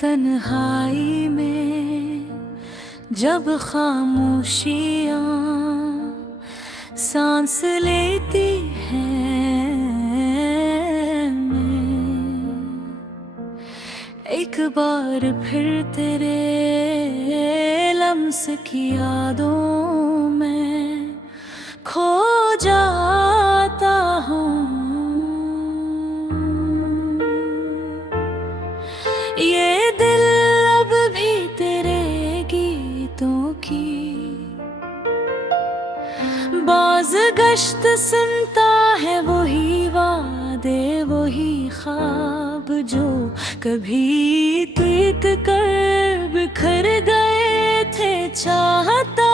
तन्हाई में जब खामोशियाँ सांस लेती हैं, मैं एक बार फिर तेरे लम्स की यादों में खो जाता हूँ। ये दिल अब भी तेरे गीतों की बाज गश्त सुनता है, वही वादे वही ख्वाब जो कभी तीत कर बिखर गए थे। चाहता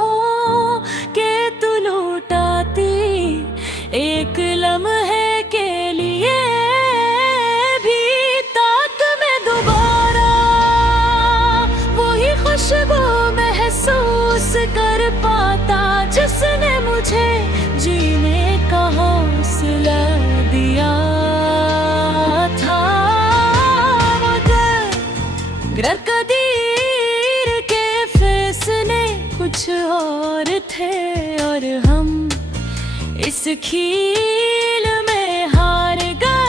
हूँ कि तू लौटाती एक लम्हे के लिए भी, ताकि मैं दोबारा वही खुशबू महसूस कर पाता जिसने मुझे जीने का हौसला दिया था। मगर कदीर के फैसले कुछ और थे और हम इस खेल में हार गए।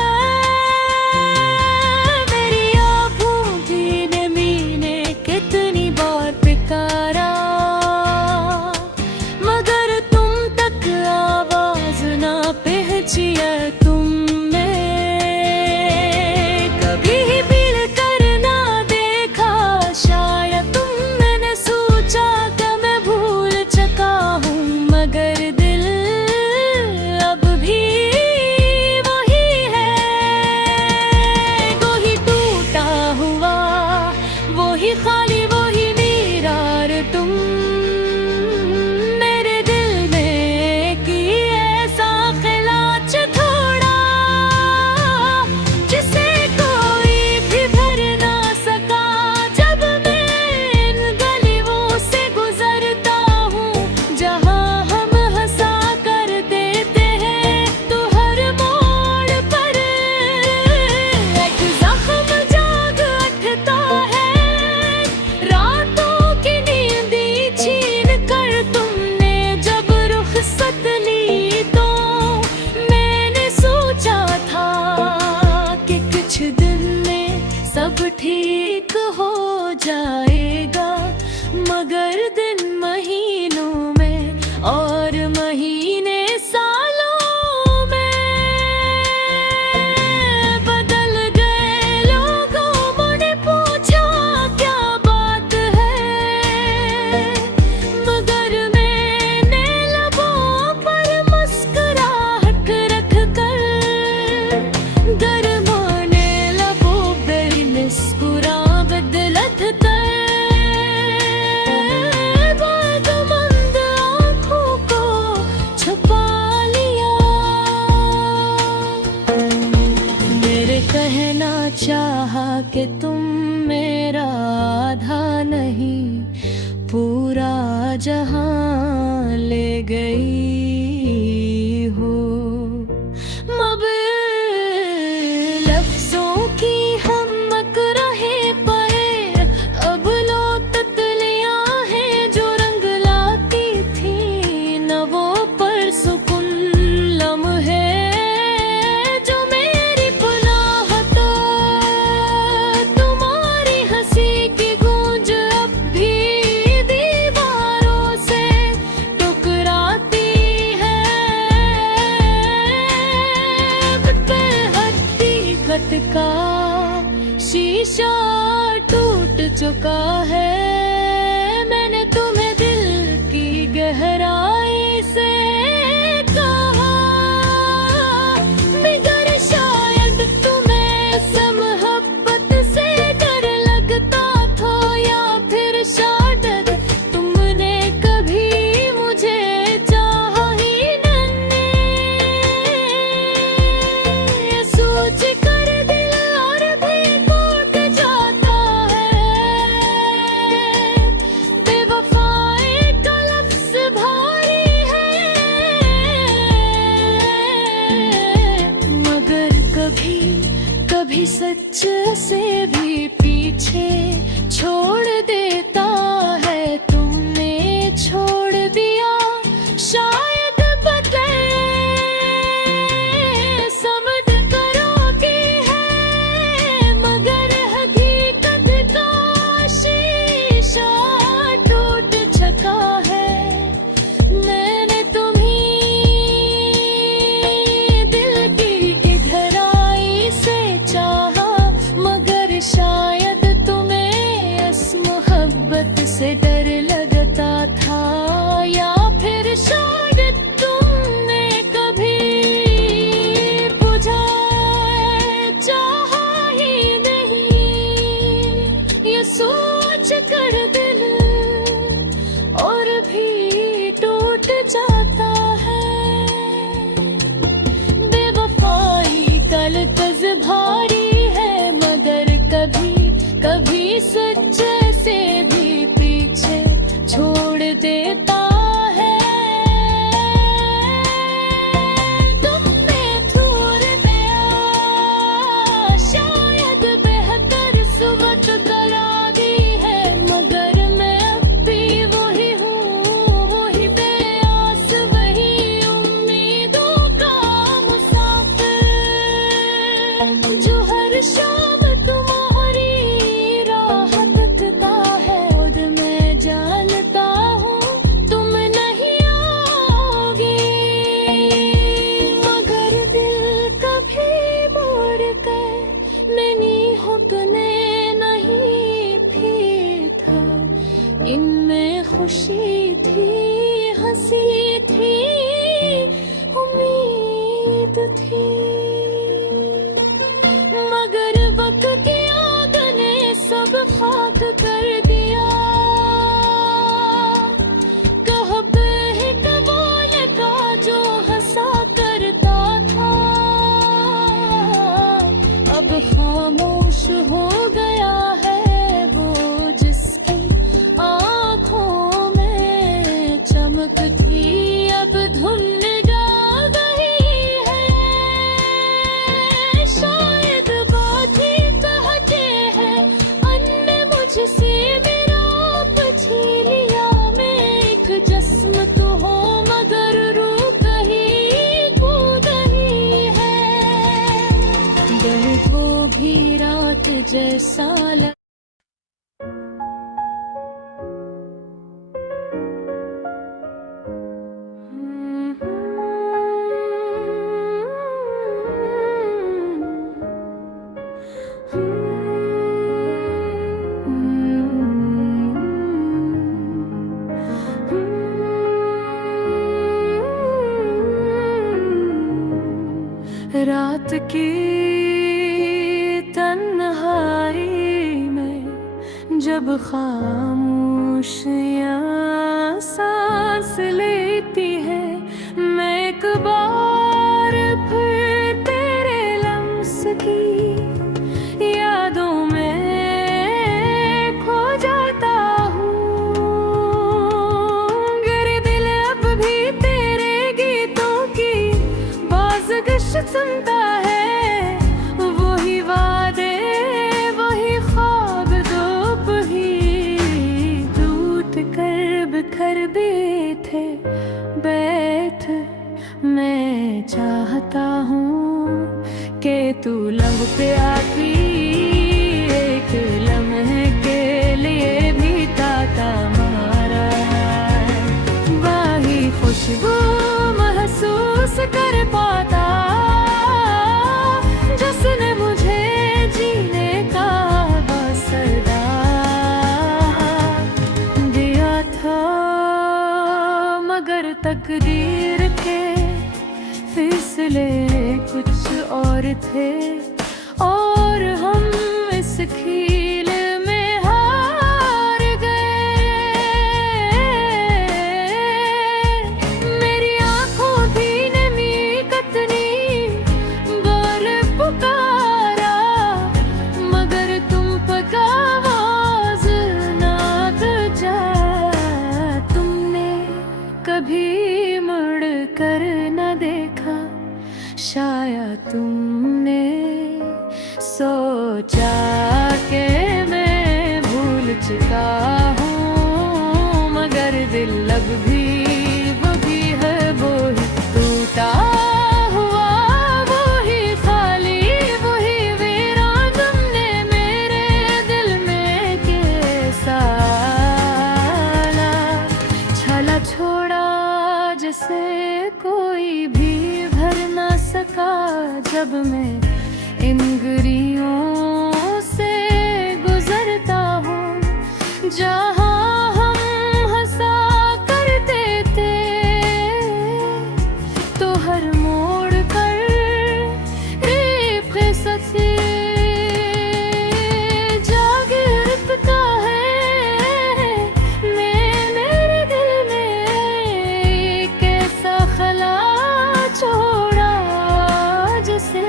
मेरी आँखों की नमी ने कितनी बार पुकारा, मगर तुम तक आवाज ना पहुंची है। तुमने कभी मिल कर ना देखा, शायद तुमने सोचा कि मैं भूल चुका हूँ, मगर दिल अब भी वही है। वही टूटा हुआ, वही खाली, वही नीरार। तुम मेरे दिल में की ऐसा खिलाच थोड़ा जिसे कोई भी भर ना सका। जब मैं इन गलियों से गुजरता हूँ जहाँ हम हंसा कर देते हैं, तो हर मोड़ पर एक जख्म जाग उठता है। रातों की नींद छीन कर तुमने जब रुखसत ली, तो मैंने सोचा था कि कुछ दिन में सब ठीक हो जाएगा, मगर दिन महीनों में और महीने सालों में बदल गए। लोगों ने पूछा क्या बात है, मगर मैंने लबों पर मुस्कुराहट रख कर गरमाने लबों पर मुस्कुरा बदलत कर बादमंद आँखों को छुपा लिया। मेरे कहना चाहा कि तुम मेरा आधा नहीं पूरा जहां ले गई हो। अब लफ्जों की हम रहे पहे, अब लो तितलियां हैं जो रंग लाती थी, न वो पर सुकून लम्हे जो मेरी पुनाह तो तुम्हारी हंसी की गूंज अब भी दीवारों से टकराती है। हट्टी का शीशा टूट चुका है, मैंने तुम्हें दिल की गहराई से कहा, मगर शायद तुम्हें इस मोहब्बत से डर लगता था, या फिर शायद तुमने कभी मुझे चाहा ही नहीं। ये सोच कर दिल और भी टूट जाता है। पीछे छोड़ देता है। तुमने छोड़ दिया शायद बदले समझ करोगे है, मगर हकीकत का शीशा टूट चुका है। मैंने तुम्हें दिल की गहराई से चाहा, मगर शायद तुम्हें इस मोहब्बत से डर लगता था, या फिर शायद तुमने कभी बुझा चाहा ही नहीं। ये सोच कर दिल और भी टूट जाता है। बेवफाई कल तज भारी है, मगर कभी कभी सच्चे से भी पीछे छोड़ देता है। तुमने दूर दिया शायद बेहतर सुबह करा दी है, मगर मैं अब भी वही हूँ, वही बेआस, वही उम्मीदों का मुसाफिर, जो हर शाम तुम्हारी राह तकता है। खुद मैं जानता हूँ तुम नहीं आओगे, मगर दिल कभी मुड़ कर नहीं हुक्ने नहीं भी था। इनमें खुशी थी, हंसी थी, उम्मीद थी, मगर वक्त की आग ने सब खाक कर दिया। कहब ही कबूल का जो हंसा करता था, अब खामोश हो गया है वो जिसकी आँखों में चमक थी, अब धुंध जा गई है। शायद बात ही कहते हैं अन्य मुझसे मेरा आप छीन लिया। मैं एक जिस्म तो हो, मगर रूह कहीं खो गई है। दर्द वो भी रात जैसा रात की तन्हाई में जब खामोशियाँ सांस लेती है, मैं एक बार फिर तेरे लम्स की यादों में खो जाता हूँ। गिर दिल अब भी तेरे गीतों की बाज़गश सुनता है। वही वादे वही ख्वाब धूप ही टूट कर बिखर भी थे। बैठ मैं चाहता हूँ कि तू लब पे आती एक लम्हे के लिए भी ताका मारा है। वही खुशबू महसूस कर पाता जिसने मुझे जीने का बसदा दिया था, मगर तकदीर के फिसले कुछ और थे, और हम इस खेल में हार गए। मेरी आँखों भी नमी कतनी बार पुकारा, मगर तुम पर आवाज ना जा। तुमने कभी मुड़ कर न देखा, शायद तुमने सोचा के मैं अब भी वही है, वो ही टूटा हुआ, वो ही खाली, वही वीरान। तुमने मेरे दिल में कैसा छाला छोड़ा जिसे कोई भी भर ना सका। जब मैं इन गिरियों से गुजरता हूँ जहाँ हम हंसा करते थे, तो हर मोड़ पर एक सच्ची जागिर उठता है। मेरे दिल में एक ऐसा खला छोड़ा जिसे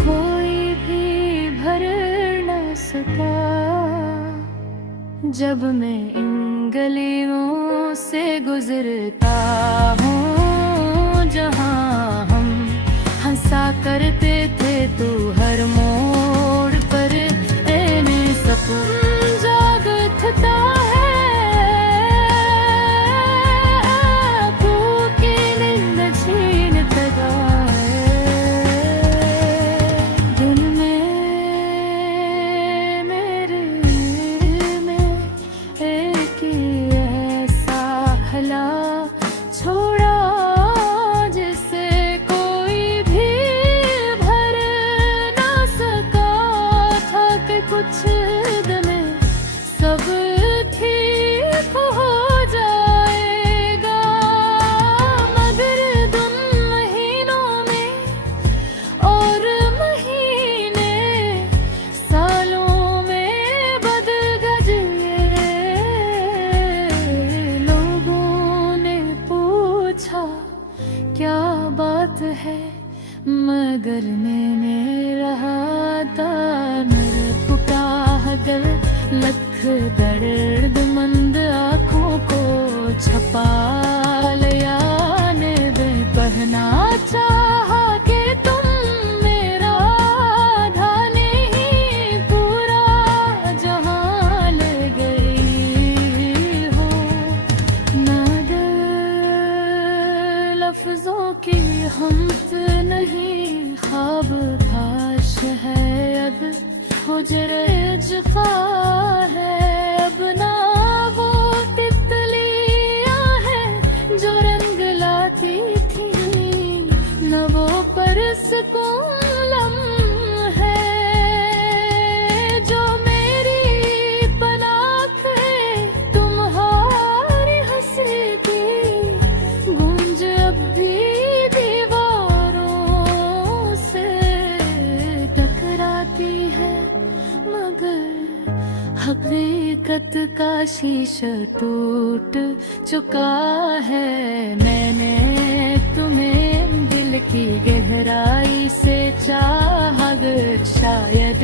कोई भी भर न सका। जब मैं इन गलियों से गुजरता हूँ जहाँ हम हंसा करते थे, तो हर मोड़ पर ऐने सपन जाग उठता है। आँखों की नींद छीन लगा है। दिल में मेरे में एक ही ऐसा हला छोड़ा जिसे कोई भी भर ना सका था, कि कुछ में सब ठीक हो जाएगा। मगर तुम महीनों में और महीने सालों में बदल गए। लोगों ने पूछा क्या बात है, मगर मैंने रहा था पुका दिल। लख दर्दमंद आँखों को छपा लिया ने कहना चाहा कि तुम मेरा आधा नहीं, पूरा जहां ले गई हो। ना दिल लफ्जों की हमत नहीं, ख्वाब था शायद हुजरे जफा है। अब ना वो तितलियां हैं जो रंग लाती थी, न वो परसकून लम्हे जो मेरी पनाह है। तुम्हारी हंसी की गूंज अब भी दीवारों से टकराती है, मगर हकीकत का शीशा टूट चुका है। मैंने तुम्हें दिल की गहराई से चाहा, अगर शायद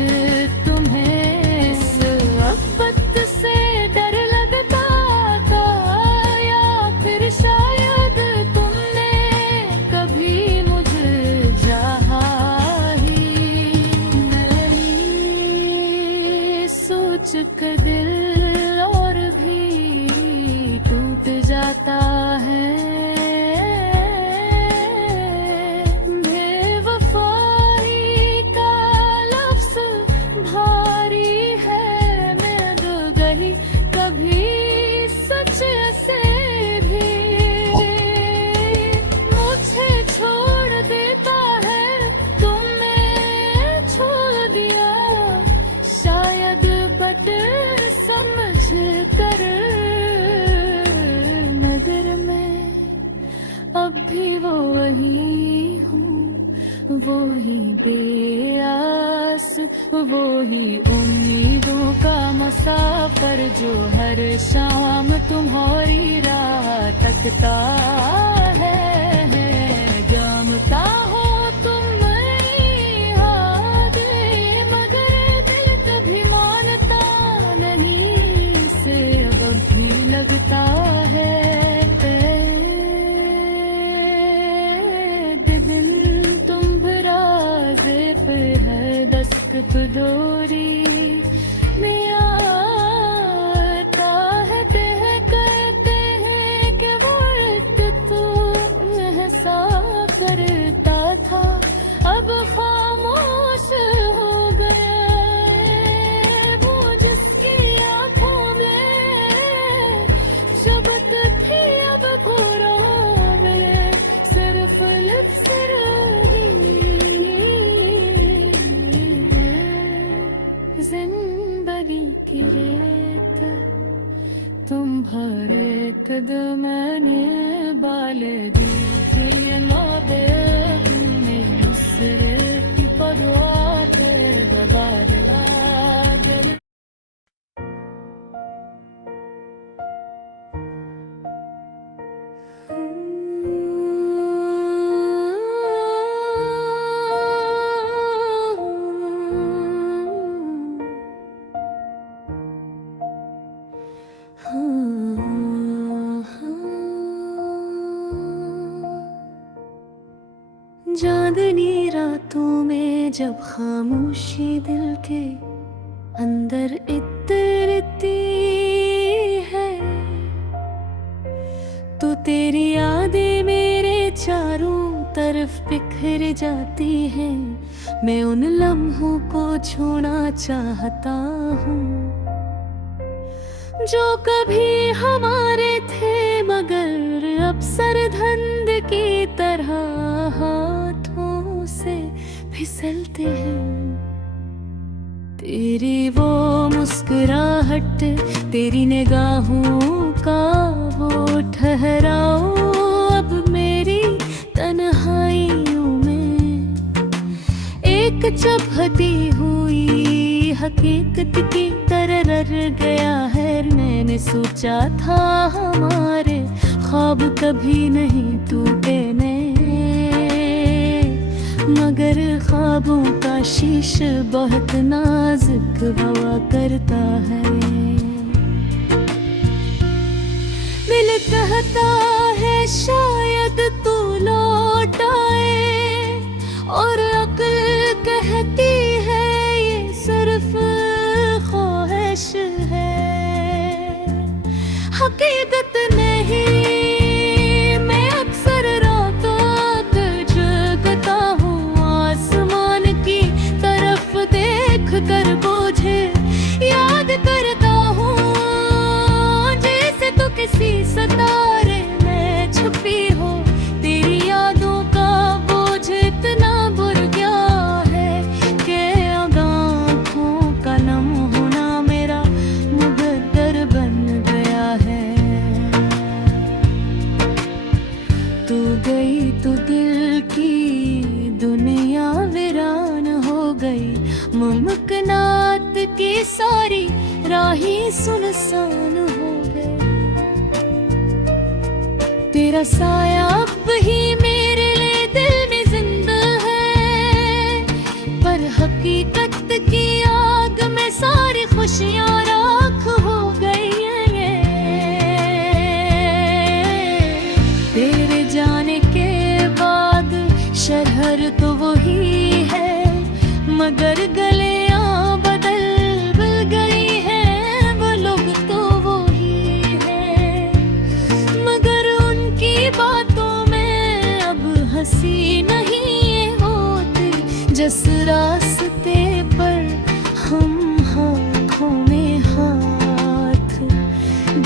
तुम्हें इस मोहब्बत से डर लगता था, या फिर शायद तुमने कभी मुझे चाहा ही नहीं। सोच कर दिल और भी टूट जाता है। बेवफाई का लफ्ज़ भारी है, मैं दो गई कभी सच से भी। मुझे छोड़ देता है, तुमने छोड़ दिया शायद, बट समझ कर। मगर मैं अब भी वो वही हूँ, वो ही बेआस, वो ही उम्मीदों का मुसाफिर, जो हर शाम तुम्हारी राह तकता है। जानता हो तुम मेरी याद, मगर दिल कभी मानता नहीं, से अब भी लगता है। दिन तुम राज़े पे है दस्तक डोरी, मियाँ कहते हैं की रेत तुम्हारे कदमने बाल दिए नौबे तुमने मुसरे की परवाह दबा दिला दिल चांदनी रातों में जब खामोशी दिल के अंदर इतरती है तो तेरी यादें मेरे चारों तरफ बिखर जाती हैं। मैं उन लम्हों को छूना चाहता हूँ जो कभी हमारे थे मगर अब सरधंध की तरह हाथों से फिसलते हैं। तेरी वो मुस्कुराहट, तेरी निगाहों का वो ठहराओ अब मेरी तन्हाइयों में एक चपहती हुई हकीकत की तरह रर गया है। मैंने सोचा था हमारे ख्वाब कभी नहीं टूटेंगे मगर ख्वाबों का शीश बहुत नाजुक हवा करता है। दिल कहता है शायद तू लौट आए और अक्ल कहती है ये सिर्फ ख्वाहिश है हकीकत नहीं। मैं अक्सर रातों जगता हूँ आसमान की तरफ देख कर मुझे याद करता हूँ जैसे तू किसी सितारे में छुपी हो। तेरी यादों का बोझ इतना बुर गया है कि आंखों का नम होना मेरा मुकद्दर बन गया है। तू गई तो दिल की दुनिया वीरान हो गई, मुमकिनात की सारी राहें सुनसान हो गई। तेरा साया अब ही मेरे लिए दिल में जिंदा है पर हकीकत की आग में सारी खुशियां राख हो गई हैं। तेरे जाने के बाद शहर तो वही है मगर गलियां बदल गई हैं। वो लोग तो वही है मगर उनकी बातों में अब हंसी नहीं होती। जिस रास्ते पर हम हाथों में हाथ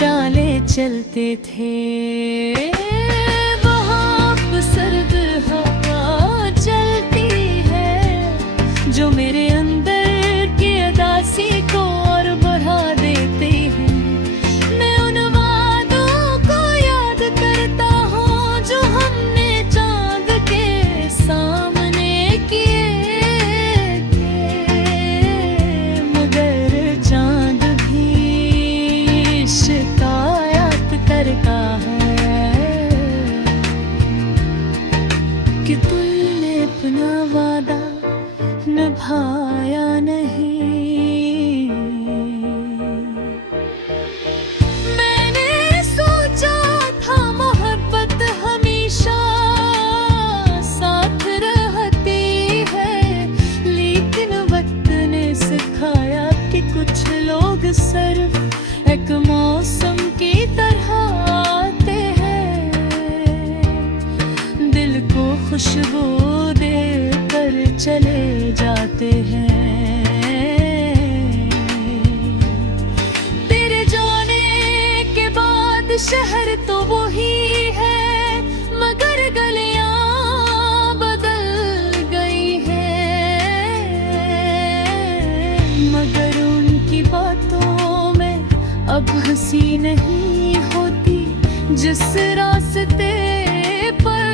डाले चलते थे वहाँ अब सर्द हवा चलती है जो मेरे अंदर की उदासी को और बढ़ा देती है। मैं उन वादों को याद करता हूँ जो हमने चांद के सामने किए मगर चांद भी शिकायत करता है कि तुमने अपना वादा निभाया नहीं। मैंने सोचा था मोहब्बत हमेशा साथ रहती है लेकिन वक्त ने सिखाया कि कुछ लोग सिर्फ एक मौसम की तरह आते हैं। दिल को खुशबू दे कर चले जाते हैं। तेरे जाने के बाद शहर तो वही है मगर गलियां बदल गई हैं। मगर उनकी बातों अब हंसी नहीं होती जिस रास्ते पर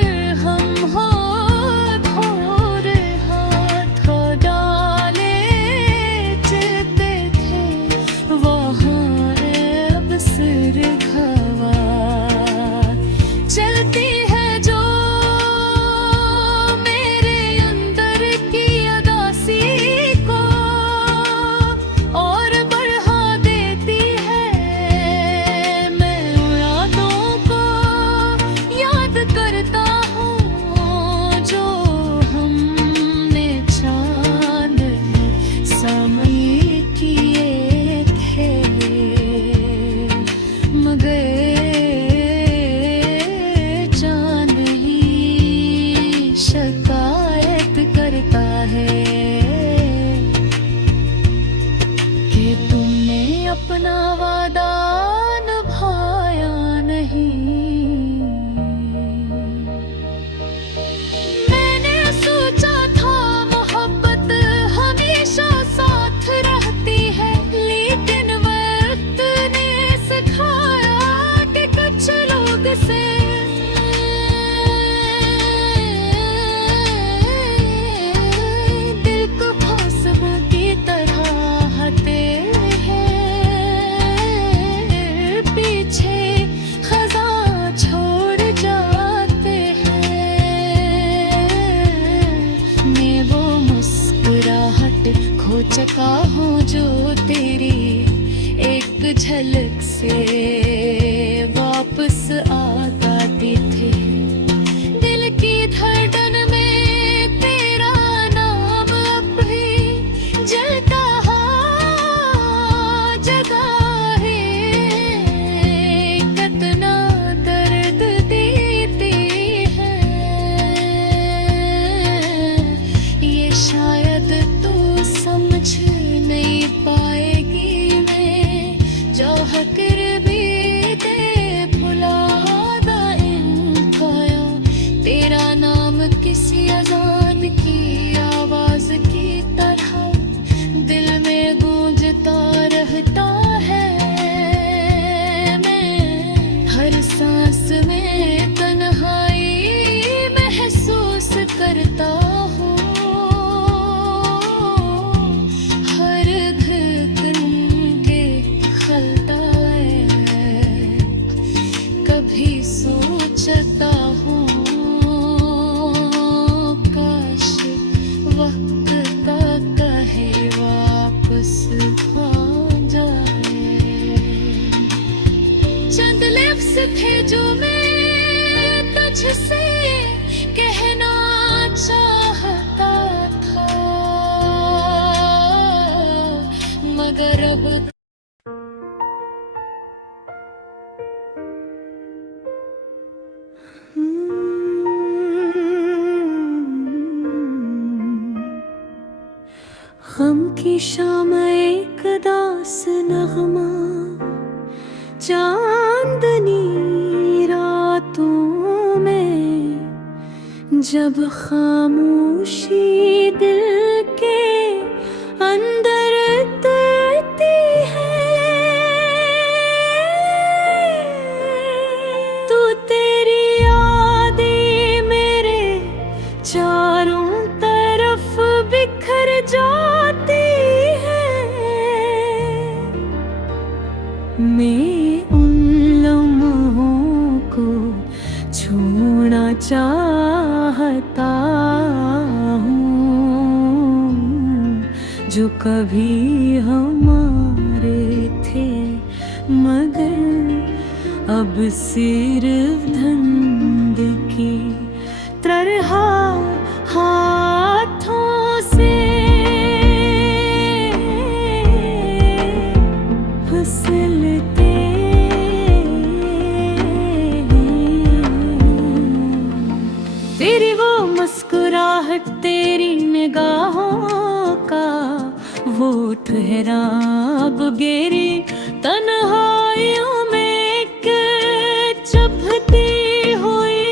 हम हाथ और हाथ डाले चलते थे, वहाँ अब सिर घवा चलती है जो मेरे अंदर की अदासी को और बढ़ा देती है। मैं यादों को याद करता हूँ जो हमने चांद समय किए थे, मगर चांद ही शिकायत करता है कि तुमने अपना वादा निभाया नहीं। मैंने सोचा था मोहब्बत हमेशा साथ रहती है, लेकिन वक्त ने सिखाया कि कुछ लोग से दिल को फांसों की तरह हते हैं, पीछे खजा छोड़ जाते हैं। मैं वो मुस्कुराहट खो चुका हूँ जो तेरी एक झलक से वापस आ जाती थी। दिल की धड़कन में तेरा नाम अब भी जलता जगा है, कितना दर्द देती है ये शायद तू समझ नहीं पाएगी। मैं चाह कर भी दे भुला पाया, तेरा नाम किसी अजान की आवाज की तरह दिल में गूंजता रहता है। मैं हर सांस में तन्हाई महसूस करता हूँ, हर धड़कन के खलता है। कभी सोचता हूँ काश वक्त का कहे वापस आ जाए। चंद लफ्ज़ थे जो मैं तुझसे कहना चाहता था, मगर अब गम की शाम एक दास नगमा, चांदनी रातों में जब खामोशी दिल के अंदर तैरती है, तो तेरी यादें मेरे चारों तरफ बिखर जाती है। मैं उन लम्हों को छूना चाहता हूँ जो कभी हमारे थे, मगर अब सिर्फ धुंध की तरह हाथों से फिसलते तेरी वो मुस्कुराहट, तेरी निगाहों का वो ठहराव गहरी तन्हाइयों में एक चुभती हुई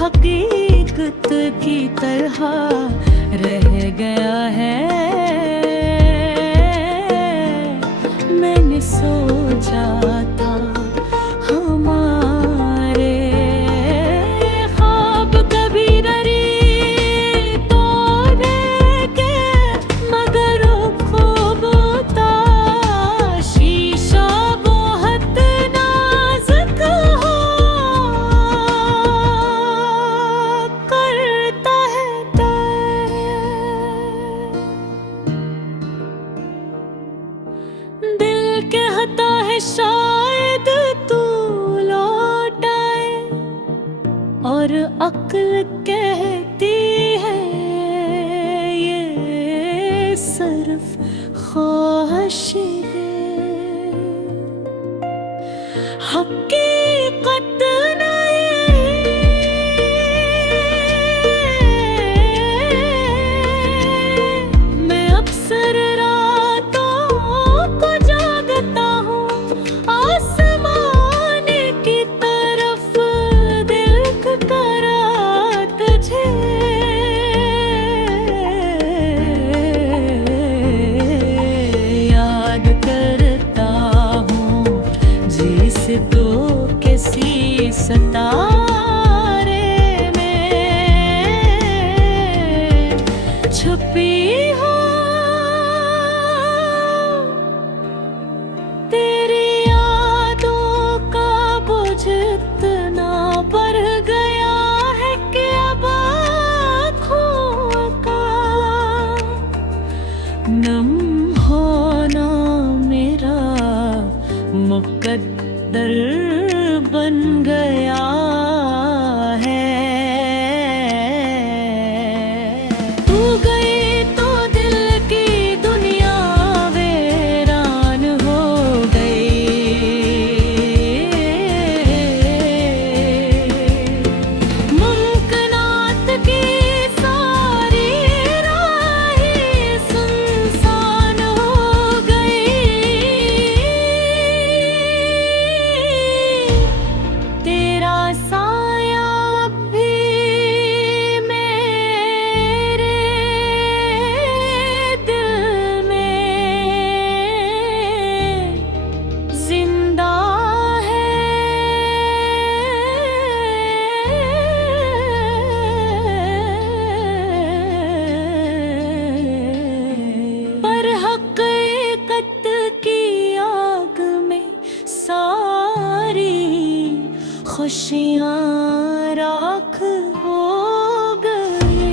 हकीकत की तरह रह गया है। मैंने चैन सो जाता। हमारे ख्वाब कभी डरी तो देखे, मगर खूब होता शीशा बहुत नाजुक हो, करता है दिल कहता है शायद तू लौट आए, और अक्ल कहती है ये सिर्फ ख्वाहिश है। हकीकत मैं अक्सर रातों को जागता हूँ, आसमान की तरफ देख कर तुझे याद करता हूँ, जिस तो किसी सितारे में छुपी हो। तेरी यादों का बोझ इतना बढ़ गया है कि अब आँखों का नम होना मेरा मुकद्दर बन गया है। तू गई तो दिल की दुनिया वीरान हो गई, मुमकिनात की सारी राहें सुनसान हो गई। तेरा साया अब भी मेरे दिल में जिंदा है। पर हकीकत की आग में सारी खुशियाँ राख हो गई।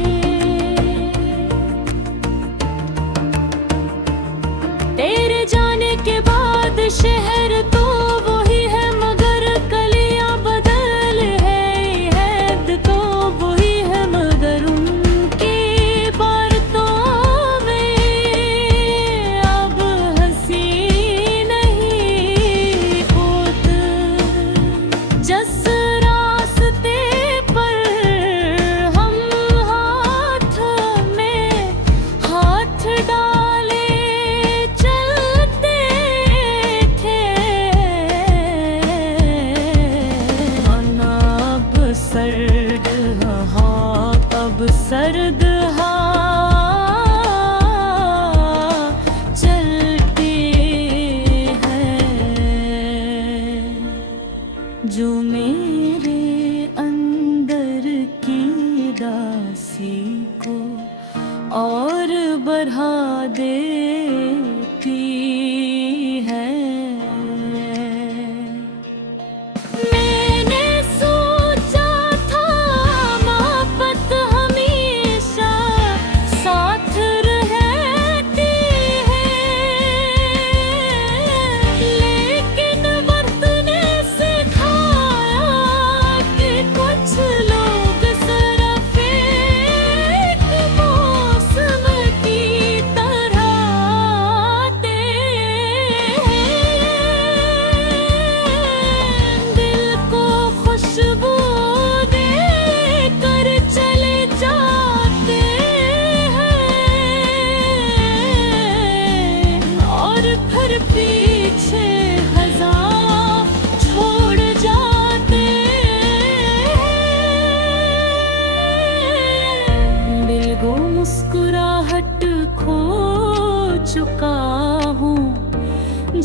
तेरे जाने के बाद शहर तो वही है, मगर कलियां बदल है, हैद तो वही है, मगर उनकी बातों में अब हंसी नहीं होती। जिस रास्ते पर हम हाथ में हाथ डाले चलते थे,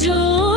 जो